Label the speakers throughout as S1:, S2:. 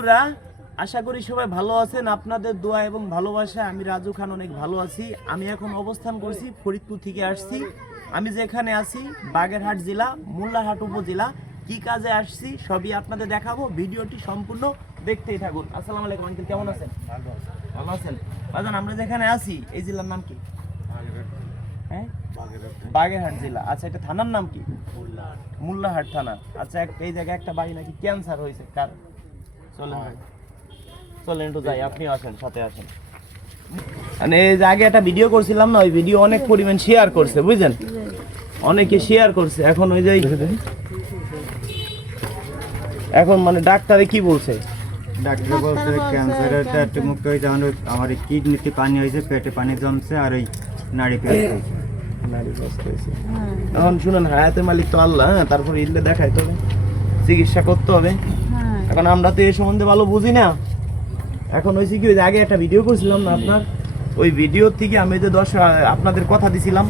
S1: বন্ধুরা আশা করি সবাই ভালো আছেন। আপনাদের দোয়া এবং ভালোবাসা আমি রাজু খান অনেক ভালো আছি। আমি এখন অবস্থান করছি ফরিদপুর থেকে আসছি। আমি যেখানে আছি বাগেরহাট জেলা মোল্লারহাট উপজেলা। কি কাজে আসছি সবই আপনাদের দেখাবো। ভিডিওটি সম্পূর্ণ দেখতেই থাকুন। আসসালামু আলাইকুম আঙ্কেল কেমন আছেন? ভালো আছেন? বাজান আমরা যেখানে আছি এই জেলার নাম কি? হ্যাঁ? বাগেরহাট জেলা। আচ্ছা এটা থানার নাম কি? মোল্লাহাট থানা। আচ্ছা এই জায়গায় একটা বাড়ি নাকি ক্যান্সার হয়েছে কার? চলেন চলেন একটু যাই আপনি আসেন সাথে আসেন। মানে এই আগে একটা ভিডিও করছিলাম না ওই ভিডিও অনেক পরিমাণ শেয়ার করছে বুঝলেন? অনেকে শেয়ার করছে। এখন ওই যে এখন মানে ডাক্তারে কি বলছে?
S2: ডাক্তার বলছে ক্যান্সারের একটু মুক্ত হয়েছে আমার আমার কিডনিতে পানি হয়েছে পেটে পানি জমছে আর ওই নাড়ি
S1: নারী এখন শুনেন হায়াতে মালিক তো আল্লাহ হ্যাঁ তারপর ইল্লে দেখাইতে হবে। চিকিৎসা করতে হবে। এখন আমরা তো এই সম্বন্ধে ভালো বুঝি না। এখন হয়েছে কি আগে একটা ভিডিও করছিলাম না আপনার? ওই ভিডিও থেকে আমি যে দশ আপনাদের কথা দিছিলাম।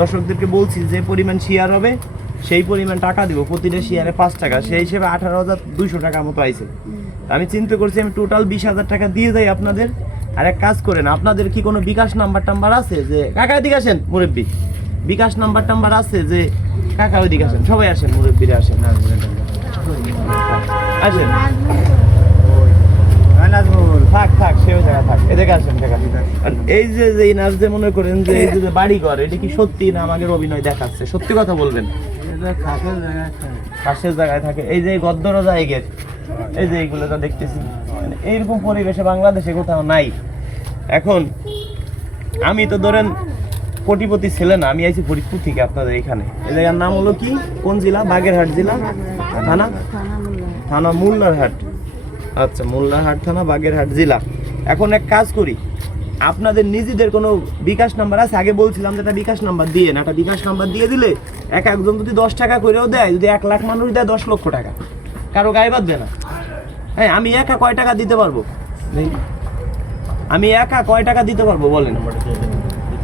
S1: দর্শকদেরকে বলছি যে, পরিমাণ শেয়ার হবে, সেই পরিমাণ টাকা দিব। প্রতিটা শেয়ারে পাঁচ টাকা। সেই হিসেবে আঠারো হাজার দুইশো টাকার মতো আইছে। আমি চিন্তা করছি, আমি টোটাল বিশ হাজার টাকা দিয়ে যাই আপনাদের। আর এক কাজ করেন, আপনাদের কি কোনো বিকাশ নাম্বার টাম্বার আছে যে, কাকা এদিকে আসেন, মুরব্বী? বিকাশ নাম্বার টাম্বার আছে যে, কাকা ওইদিকে আসেন, সবাই আসেন, মুরব্বীরা আসেন। আসেন।
S2: হ্যাঁ,
S1: থাক থাক সেও জায়গা থাক এদিকে আসেন টাকা এই যে যে নাচ যে মনে করেন যে এই যে বাড়ি ঘর এটা কি সত্যি না আমাদের অভিনয় দেখাচ্ছে? সত্যি কথা বলবেন। জায়গায় থাকে। এই যে গদ্দরা জায়গের এই যে এইগুলো যা দেখতেছি মানে এইরকম পরিবেশে বাংলাদেশে কোথাও নাই। এখন আমি তো ধরেন কোটিপতি ছেলে না আমি আইছি ফরিদপুর থেকে আপনাদের এখানে। এই জায়গার নাম হলো কি? কোন জেলা? বাগেরহাট জেলা? থানা? থানা? মোল্লারহাট। আচ্ছা মোল্লারহাট থানা বাগেরহাট জেলা। এখন এক কাজ করি আপনাদের নিজেদের কোনো বিকাশ নাম্বার আছে? আগে বলছিলাম যে একটা বিকাশ নাম্বার দিয়ে না একটা বিকাশ নাম্বার দিয়ে দিলে এক একজন যদি দশ টাকা করেও দেয় যদি এক লাখ মানুষ দেয় দশ লক্ষ টাকা। কারও গায়ে বাঁধবে না। হ্যাঁ আমি একা কয় টাকা দিতে পারব? নেই। আমি একা কয় টাকা দিতে পারব বলেন।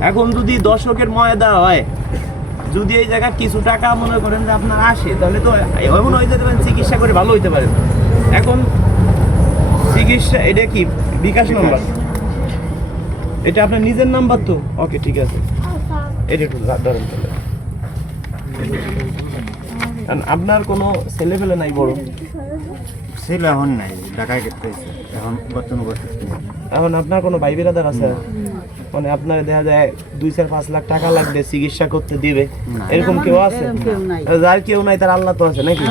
S1: এখন যদি দর্শকের ময়দা হয় যদি এই জায়গায় কিছু টাকা মনে করেন যে আপনার আসে, তাহলে তো এমন হয়ে যেতে পারেন চিকিৎসা করে ভালো হইতে পারে। এখন চিকিৎসা, এটা কি? বিকাশ নাম্বার। এটা আপনার নিজের নাম্বার তো? ওকে, ঠিক আছে। এটা একটু ধরেন তাহলে। কারণ আপনার কোনো ছেলে ফেলে নাই বড়?
S2: ছিল এখন নাই, ঢাকায় গেছে এখন বর্তমান
S1: এখন আপনার কোনো ভাই বিরাদার আছে? মানে আপনার দেখা যায় দুই চার পাঁচ লাখ টাকা লাগবে চিকিৎসা করতে দিবে। এরকম কেউ আছে? যার কেউ নাই তার আল্লাহ তো আছে নাকি?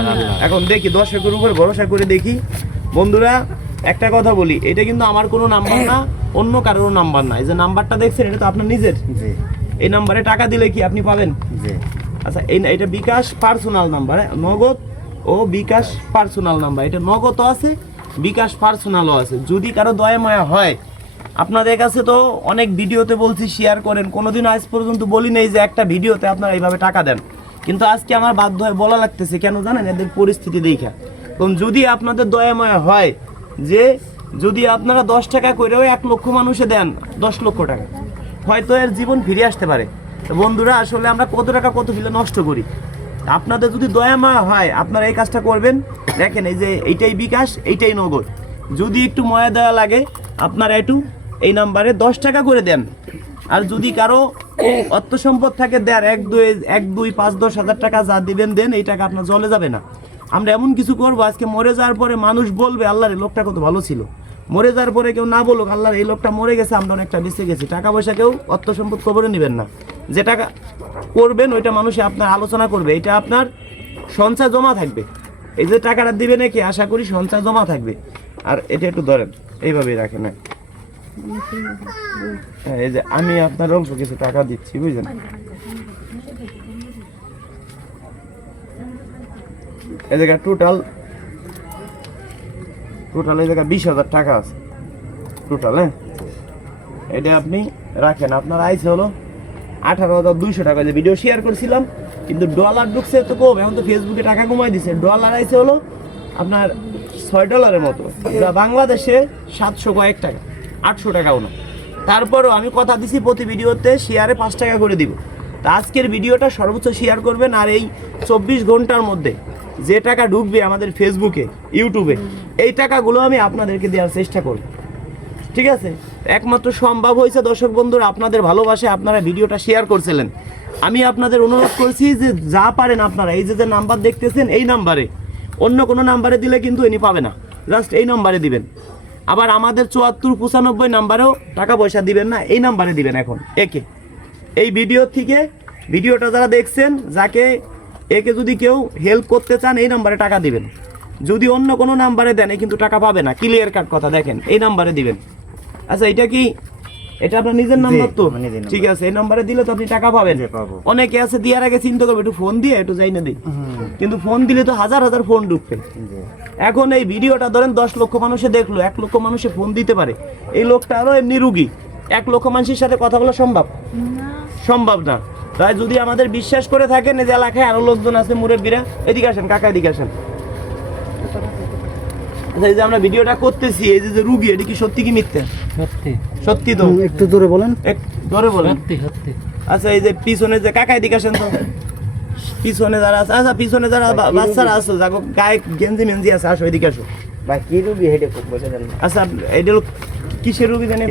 S1: এখন দেখি দর্শকের উপর ভরসা করে দেখি। বন্ধুরা একটা কথা বলি এটা কিন্তু আমার কোনো নাম্বার না অন্য কারোর নাম্বার না। এই যে নাম্বারটা দেখছেন এটা তো আপনার নিজের। এই নাম্বারে টাকা দিলে কি আপনি পাবেন?
S2: জি।
S1: আচ্ছা এই এটা বিকাশ পার্সোনাল নাম্বার নগদ ও বিকাশ পার্সোনাল নাম্বার। এটা নগদও আছে বিকাশ পার্সোনালও আছে। যদি কারও দয়া মায়া হয়, আপনাদের কাছে তো অনেক ভিডিওতে বলছি শেয়ার করেন। কোনোদিন আজ পর্যন্ত বলি নেই যে একটা ভিডিওতে আপনারা এইভাবে টাকা দেন। কিন্তু আজকে আমার বাধ্য হয়ে বলা লাগতেছে, কেন জানেন? এদের পরিস্থিতি দেখা। কারণ যদি আপনাদের দয়া মায়া হয় যে, যদি আপনারা দশ টাকা করেও এক লক্ষ মানুষে দেন, দশ লক্ষ টাকা, হয়তো এর জীবন ফিরে আসতে পারে। বন্ধুরা, আসলে আমরা কত টাকা কত কিলো নষ্ট করি। আপনাদের যদি দয়া মায়া হয়, আপনারা এই কাজটা করবেন। দেখেন, এই যে এইটাই বিকাশ, এইটাই নগদ। যদি একটু ময়া দেওয়া লাগে, আপনারা একটু এই নাম্বারে দশ টাকা করে দেন। আর যদি কারও অর্থ সম্পদ থাকে, দেন, এক দুই এক দুই, পাঁচ, দশ হাজার টাকা যা দিবেন, দেন, এই টাকা আপনার জলে যাবে না। আমরা এমন কিছু করব, আজকে মরে যাওয়ার পরে মানুষ বলবে আল্লাহর লোকটা কত ভালো ছিল। মরে যাওয়ার পরে কেউ না বলুক আল্লাহর এই লোকটা মরে গেছে, আমরা অনেকটা বেঁচে গেছি। টাকা পয়সা কেউ অর্থ সম্পদ কবরে নেবেন না। যে টাকা করবেন, ওইটা মানুষে আপনার আলোচনা করবে। এটা আপনার সঞ্চয় জমা থাকবে। এই যে টাকাটা দিবে নাকি, আশা করি সঞ্চয় জমা থাকবে। আর এটা একটু ধরেন, এইভাবেই রাখেন হ্যাঁ। হ্যাঁ এই যে আমি আপনার অল্প কিছু টাকা দিচ্ছি, বুঝলেন? এই জায়গায় টোটাল টোটাল এই জায়গায় বিশ হাজার টাকা আছে। টোটাল হ্যাঁ। এটা আপনি রাখেন। আপনার আইসে হলো আঠারো হাজার দুইশো টাকা যে ভিডিও শেয়ার করছিলাম, কিন্তু ডলার ঢুকছে তো কম এখন তো ফেসবুকে টাকা কমাই দিছে। ডলার আইসে হলো আপনার ছয় ডলারের মতো। যা বাংলাদেশে সাতশো কয়েক টাকা, আটশো টাকাও না তারপরও আমি কথা দিছি প্রতি ভিডিওতে শেয়ারে পাঁচ টাকা করে দিব। তা আজকের ভিডিওটা সর্বোচ্চ শেয়ার করবেন আর এই চব্বিশ ঘণ্টার মধ্যে যে টাকা ঢুকবে আমাদের ফেসবুকে ইউটিউবে এই টাকাগুলো আমি আপনাদেরকে দেওয়ার চেষ্টা করব। ঠিক আছে? একমাত্র সম্ভব হয়েছে, দর্শক বন্ধুরা, আপনাদের ভালোবাসে আপনারা ভিডিওটা শেয়ার করছিলেন। আমি আপনাদের অনুরোধ করছি যে যা পারেন আপনারা, এই যে যে নাম্বার দেখতেছেন, এই নাম্বারে অন্য কোনো নাম্বারে দিলে কিন্তু ইনি পাবে না। জাস্ট এই নাম্বারে দিবেন। আবার আমাদের চুয়াত্তর পঁচানব্বই নাম্বারেও টাকা পয়সা দিবেন না, এই নাম্বারে দিবেন এখন। একে। এই ভিডিও থেকে ভিডিওটা যারা দেখছেন, যাকে, একে যদি কেউ হেল্প করতে চান, এই নাম্বারে টাকা দিবেন। যদি অন্য কোনো নাম্বারে দেন কিন্তু টাকা পাবে না। ক্লিয়ার কাট কথা দেখেন, এই নাম্বারে দিবেন। আচ্ছা এটা কি? এটা আপনার নিজের নাম্বার তো। ঠিক আছে এই নাম্বারে দিলে তো আপনি টাকা পাবেন। অনেকে আছে দেওয়ার আগে চিন্তা করবে একটু ফোন দিয়ে একটু যাই না দিই কিন্তু ফোন দিলে তো হাজার হাজার ফোন ঢুকবে। এখন এই ভিডিওটা ধরেন দশ লক্ষ মানুষে দেখল এক লক্ষ মানুষে ফোন দিতে পারে। এই লোকটা আরও এমনি রুগী। এক লক্ষ মানুষের সাথে কথা বলা সম্ভব? সম্ভব না। তাই যদি আমাদের বিশ্বাস করে থাকেন যে এলাকায় আরও লোকজন আছে মুরব্বীরা এদিকে আসেন কাকা এদিকে আসেন। আচ্ছা, এই যে আমরা ভিডিওটা করতেছি এই যে যে রুগী এটা কি সত্যি কি মিথ্যা?
S3: সত্যি।
S1: সত্যি তো?
S3: একটু জোরে বলেন।
S1: এক ধরে বলেন।
S3: সত্যি সত্যি।
S1: আচ্ছা এই যে পিছনে যে কাকা এদিকে আসেন তো। পিছনে যারা আছে আচ্ছা পিছনে যারা বাচ্চারা আছে যাগো গায়ে গেঞ্জি মেঞ্জি আছে আসো এদিকে আসো।
S2: ভাই কি রুগী হেডে খুব বসে দেন
S1: আচ্ছা এটা কিসের রোগী জানেন?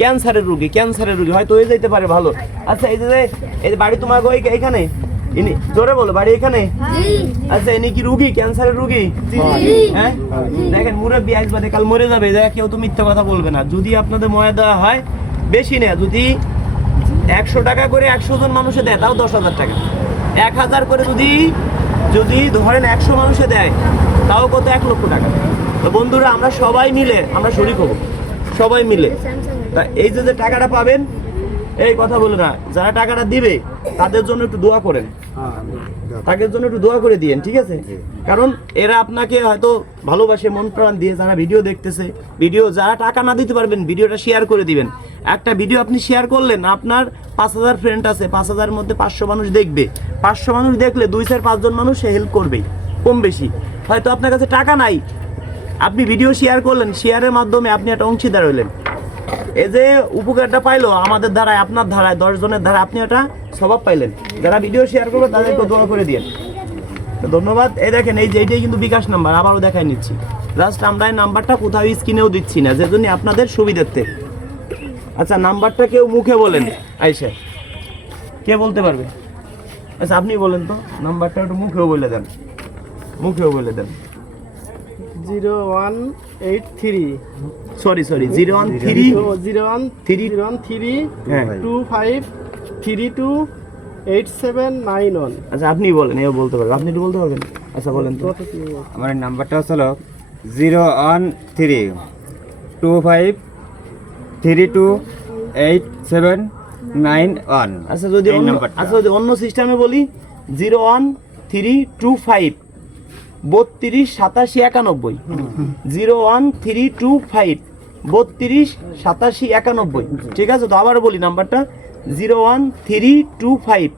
S1: ক্যান্সারের রোগী ক্যান্সারের রোগী হয়তো হয়ে যাইতে পারে ভালো। আচ্ছা এই যে এই যে বাড়ি তোমার এখানে ইনি জোরে বলো বাড়ি এখানে? আচ্ছা ইনি কি রুগী ক্যান্সারের রুগী? হ্যাঁ? দেখেন মুরব্বী বাদে কাল মরে যাবে দেখা কেউ তো মিথ্যা কথা বলবে না। যদি আপনাদের ময়া দেওয়া হয় বেশি না যদি একশো টাকা করে একশো জন মানুষে দেয় তাও দশ হাজার টাকা। এক হাজার করে যদি যদি ধরেন একশো মানুষে দেয় তাও কত? এক লক্ষ টাকা। তো বন্ধুরা আমরা সবাই মিলে আমরা শরিক হব। সবাই মিলে। তা এই যে যে টাকাটা পাবেন এই কথা বলে না যারা টাকাটা দিবে তাদের জন্য একটু দোয়া করেন। তাদের জন্য একটু দোয়া করে দিয়েন ঠিক আছে? কারণ এরা আপনাকে হয়তো ভালোবাসে মন প্রাণ দিয়ে যারা ভিডিও দেখতেছে ভিডিও যারা টাকা না দিতে পারবেন ভিডিওটা শেয়ার করে দিবেন। একটা ভিডিও আপনি শেয়ার করলেন আপনার পাঁচ হাজার ফ্রেন্ড আছে পাঁচ হাজারের মধ্যে পাঁচশো মানুষ দেখবে। পাঁচশো মানুষ দেখলে দুই চার পাঁচজন মানুষ সে হেল্প করবেই কম বেশি। হয়তো আপনার কাছে টাকা নাই আপনি ভিডিও শেয়ার করলেন শেয়ারের মাধ্যমে আপনি একটা অংশীদার হইলেন এই যে উপকারটা পাইলো, আমাদের ধারায়, আপনার ধারায়, দশ জনের ধারায়, আপনি একটা স্বভাব পাইলেন। যারা ভিডিও শেয়ার করবে, তাদেরকে দোয়া করে দিন ধন্যবাদ। এই দেখেন, এই যে, এইটাই কিন্তু বিকাশ নাম্বার, আবারও দেখাই নিচ্ছি। জাস্ট আমরা এই নাম্বারটা কোথাও স্ক্রিনেও দিচ্ছি না, যে জন্য আপনাদের সুবিধার্থে। আচ্ছা নাম্বারটা কেউ মুখে বলেন। আইসা। কে বলতে পারবে? আচ্ছা আপনি বলেন তো। নাম্বারটা একটু মুখেও বলে দেন। মুখেও বলে দেন।
S3: Zero one eight three
S1: sorry sorry zero one three
S3: zero one
S1: Three?
S3: Zero one three
S1: হ্যাঁ
S3: two five three two eight seven nine one
S1: আচ্ছা আপনি বলেন এও বলতে পারবেন আপনি একটু বলতে পারবেন? আচ্ছা বলেন তো।
S2: আমার নাম্বারটা হলো zero one three two five three two eight seven nine one
S1: আচ্ছা যদি। আচ্ছা যদি অন্য সিস্টেমে বলি zero one three two five বত্রিশ, সাতাশি, একানব্বই। Zero one, three, two, five. বত্রিশ, সাতাশি, একানব্বই। ঠিক আছে, তো আবার বলি নাম্বারটা। Zero one, three, two, five.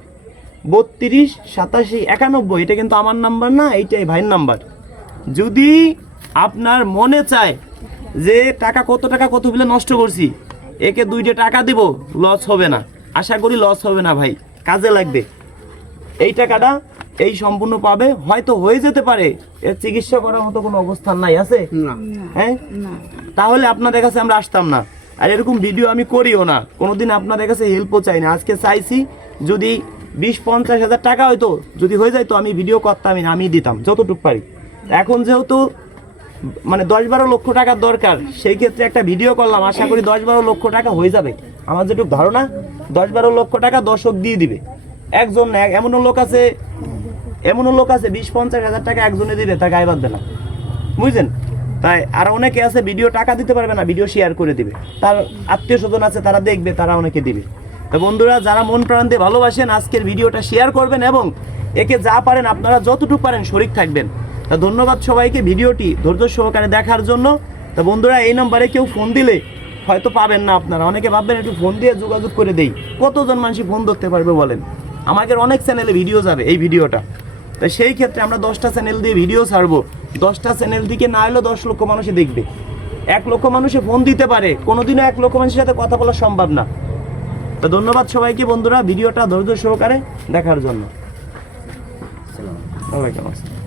S1: বত্রিশ, সাতাশি, একানব্বই। এটা কিন্তু আমার নাম্বার না, এইটাই ভাইয়ের নাম্বার। যদি আপনার মনে চায় যে টাকা কত টাকা কত বিলে নষ্ট করছি, একে দুইটা টাকা দিব, লস হবে না। আশা করি লস হবে না ভাই, কাজে লাগবে। এই টাকাটা এই সম্পূর্ণ পাবে হয়তো হয়ে যেতে পারে। এর চিকিৎসা করার মতো কোনো অবস্থান নাই আছে? হ্যাঁ? তাহলে আপনাদের কাছে আমরা আসতাম না। আর এরকম ভিডিও আমি করিও না। কোনোদিন আপনাদের কাছে হেল্পও চাই না। আজকে চাইছি যদি বিশ পঞ্চাশ হাজার টাকা হয়তো যদি হয়ে যায় তো আমি ভিডিও করতামই না আমি দিতাম যতটুকু পারি। এখন যেহেতু মানে দশ বারো লক্ষ টাকার দরকার সেই ক্ষেত্রে একটা ভিডিও করলাম। আশা করি দশ বারো লক্ষ টাকা হয়ে যাবে। আমার যেটুকু ধারণা দশ বারো লক্ষ টাকা দর্শক দিয়ে দিবে। একজন না এমনও লোক আছে এমনও লোক আছে, বিশ, পঞ্চাশ হাজার টাকা একজনে দিবে তা গায়ে বাঁধবে না। বুঝলেন তাই আর অনেকে আছে ভিডিও টাকা দিতে পারবে না ভিডিও শেয়ার করে দিবে। তার আত্মীয় স্বজন আছে, তারা দেখবে, তারা অনেকে দিবে। তো বন্ধুরা, যারা মন প্রাণ দিয়ে ভালোবাসেন, আজকের ভিডিওটা শেয়ার করবেন এবং একে যা পারেন, আপনারা যতটুকু পারেন, শরিক থাকবেন। তা ধন্যবাদ সবাইকে ভিডিওটি ধৈর্য সহকারে দেখার জন্য। তা বন্ধুরা, এই নম্বরে কেউ ফোন দিলে হয়তো পাবেন না আপনারা। অনেকে ভাববেন, একটু ফোন দিয়ে যোগাযোগ করে দেই। কতজন মানুষ ফোন ধরতে পারবে বলেন? আমাদের অনেক চ্যানেলে ভিডিও যাবে এই ভিডিওটা তা সেই ক্ষেত্রে আমরা দশটা চ্যানেল দিয়ে ভিডিও ছাড়বো। দশটা চ্যানেল থেকে না এলেও দশ লক্ষ মানুষে দেখবে। এক লক্ষ মানুষে ফোন দিতে পারে। কোনোদিনও এক লক্ষ মানুষের সাথে কথা বলা সম্ভব না। তো ধন্যবাদ সবাইকে বন্ধুরা ভিডিওটা ধৈর্য সহকারে দেখার জন্য। ওয়ালাইকুম আসসালাম